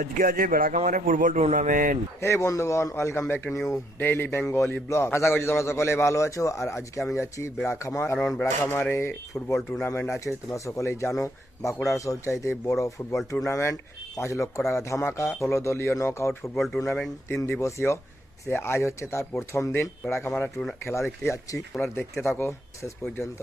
আজকে আছে বেড়াকামারে football tournament হে বন্ধুগণ welcome back to new daily Bengali blog আশা করছি তোমরা সকলে ভালো আছো, আর আজকে আমি যাচ্ছি বেড়াখামার কারণ বেড়াখামারে ফুটবল টুর্নামেন্ট আছে, তোমরা সকলেই জানো। বাঁকুড়ার সবচাইতে বড় ফুটবল টুর্নামেন্ট পাঁচ লক্ষ টাকা ধামাকা। ষোলো দলীয় নক আউট ফুটবল টুর্নামেন্ট তিন দিবসীয়। সে আজ হচ্ছে তার প্রথম দিন। বেড়াখামারা খেলা দেখতে যাচ্ছি। তোমরা দেখতে থাকো শেষ পর্যন্ত।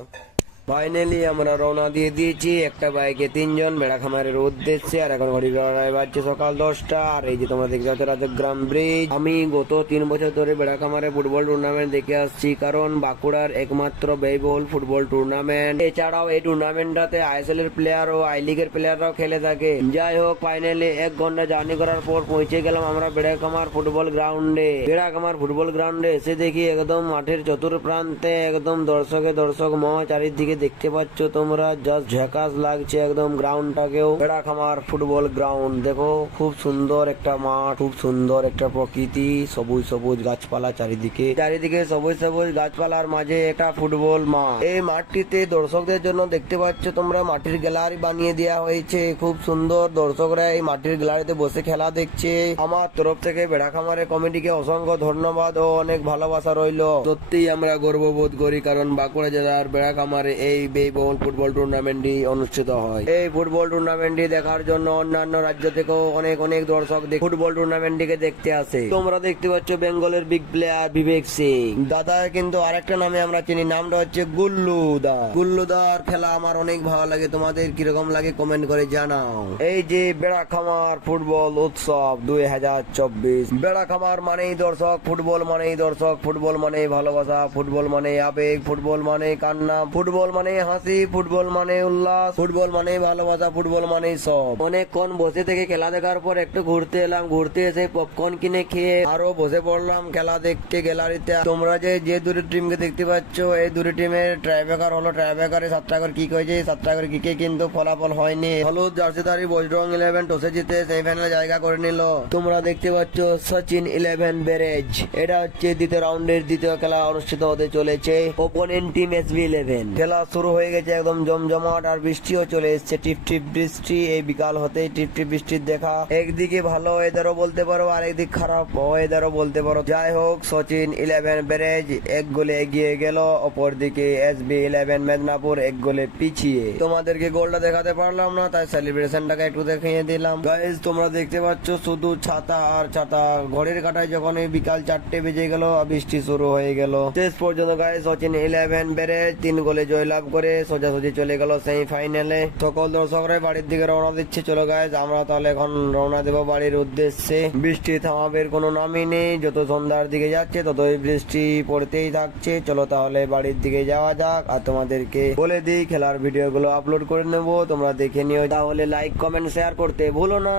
ফাইনালি আমরা রওনা দিয়ে দিয়েছি। একটা বাইকে তিনজন বেড়াখামারের উদ্দেশ্যে। আর এখন ঘড়ি বাজছে সকাল দশটা। আর এই যে তোমরা দেখতে পাচ্ছ রাজগ্রাম ব্রিজ আমি গত তিন বছর ধরে বেড়াখামারে ফুটবল টুর্নামেন্ট দেখে আসছি। কারণ বাঁকুড়ার একমাত্র ব্যয়বহুল ফুটবল টুর্নামেন্ট এছাড়াও এই টুর্নামেন্টটাতে আইএসএল এর প্লেয়ার ও আই লিগের প্লেয়াররাও খেলে থাকে। যাই হোক ফাইনালি এক ঘণ্টা জার্নি করার পর পৌঁছে গেলাম আমরা বেড়াকামার ফুটবল গ্রাউন্ডে বেড়াকামার ফুটবল গ্রাউন্ডে এসে দেখি একদম মাঠের চতুর প্রান্তে একদম দর্শকে দর্শক মহ চারিদিকে দেখতে পাচ্ছ তোমরা। জাস্ট ঝাকাস লাগছে একদম গ্রাউন্ডটাকেও বেড়াখামার ফুটবল গ্রাউন্ড দেখো, খুব সুন্দর একটা মাঠ, খুব সুন্দর একটা প্রকৃতি। সবুজ সবুজ গাছপালা চারিদিকে। চারিদিকে সবুজ সবুজ গাছপালার মাঝে একটা ফুটবল মাঠ। এই মাঠটিতে দর্শকদের জন্য দেখতে পাচ্ছ তোমরা, মাটির গ্যালারি বানিয়ে দেওয়া হয়েছে। খুব সুন্দর দর্শকরা এই মাটির গ্যালারিতে বসে খেলা দেখছে। আমার তরফ থেকে বেড়াখামারের কমিটিকে অসংখ্য ধন্যবাদ ও অনেক ভালোবাসা রইল। সত্যিই আমরা গর্ববোধ করি কারণ বাঁকুড়া জেলার বেড়াখামারে এই ব্যয়বহুল ফুটবল টুর্নামেন্টটি অনুষ্ঠিত হয়। এই ফুটবল টুর্নামেন্টটি দেখার জন্য অন্যান্য রাজ্য থেকেও অনেক অনেক দর্শক ফুটবল টুর্নামেন্টটিকে দেখতে আসে। তোমরা দেখতে পাচ্ছ বেঙ্গলের বিগ প্লেয়ার বিবেক সিং। দাদা কিন্তু আরেকটা নামে আমরা চিনি, নামটা হচ্ছে গুল্লু দা গুল্লু দার খেলা আমার অনেক ভালো লাগে, তোমাদের কীরকম লাগে কমেন্ট করে জানাও। এই যে বেড়াখামার ফুটবল উৎসব দুই হাজার চব্বিশ। বেড়াখামার মানেই দর্শক, ফুটবল মানেই দর্শক, ফুটবল মানেই ভালোবাসা, ফুটবল মানে আবেগ, ফুটবল মানে কান্না, ফুটবল মানে হাসি, ফুটবল মানে উল্লাস, ফুটবল মানে ভালোবাসা, ফুটবল মানে সব। অনেকক্ষণ বসে থেকে খেলা দেখার পর একটু ঘুরতে এলাম, ঘুরতে এসে পপকর্ন কিনে খেয়ে আরও বসে পড়লাম খেলা দেখতে গ্যালারিতে তোমরা যে যে দুটি টিমকে দেখতে পাচ্ছ, এই দুটি টিমের ট্রাইবেকার হলো ট্রাইবেকারে সাতটা করে কিক হয়েছে। সাতটা করে কিকে কিন্তু ফলাফল হয়নি। হলুদ জার্সিধারী বজরং ইলেভেন টসে জিতে সেমিফাইনালে জায়গা করে নিল। তোমরা দেখতে পাচ্ছ সচিন ইলেভেন ব্যারেজ এটা হচ্ছে দ্বিতীয় রাউন্ডের দ্বিতীয় খেলা অনুষ্ঠিত হতে চলেছে ওপোনেন্ট টিম এসবি ইলেভেন খেলা শুরু হয়ে গেছে একদম জমজমাট আর বৃষ্টিও চলে এসছে। টিপ টিপ বৃষ্টি, এই বিকাল হতেই টিপ টিপ বৃষ্টির দেখা। একদিকে ভালো ওয়েদারও বলতে পারো, আর একদিক খারাপ ওয়েদারও বলতে পারো। যাই হোক, সচিন ইলেভেন ব্যারেজ, এক গোলে এগিয়ে গেল। অপর দিকে এসবি ইলেভেন মেদিনীপুর, এক গোলে পিছিয়ে। তোমাদেরকে গোলটা দেখাতে পারলাম না, তাই সেলিব্রেশনটাকে একটু দেখিয়ে দিলাম। গাইজ তোমরা দেখতে পাচ্ছ শুধু ছাতা আর ছাতা। ঘড়ির কাটায় যখন এই বিকাল চারটে বেজে গেল, বৃষ্টি শুরু হয়ে গেল। শেষ পর্যন্ত গাইজ সচিন ইলেভেন বেড়ে তিন গোলে জয়লাভ। করে সোজাসুজি চলে গেল সেমি ফাইনালে। সকল দর্শকরা বাড়ির দিকে রওনা দিচ্ছে। চলো গাইজ আমরা তাহলে এখন রওনা দেবো বাড়ির উদ্দেশ্যে। বৃষ্টি থামাবের কোনো নামই নেই। যত সন্ধ্যার দিকে যাচ্ছে, ততই বৃষ্টি পড়তেই থাকছে। চলো তাহলে বাড়ির দিকে যাওয়া যাক। আর তোমাদেরকে বলে দিই, খেলার ভিডিওগুলো আপলোড করে নেব। তোমরা দেখে নিও। তাহলে লাইক কমেন্ট শেয়ার করতে ভুলো না।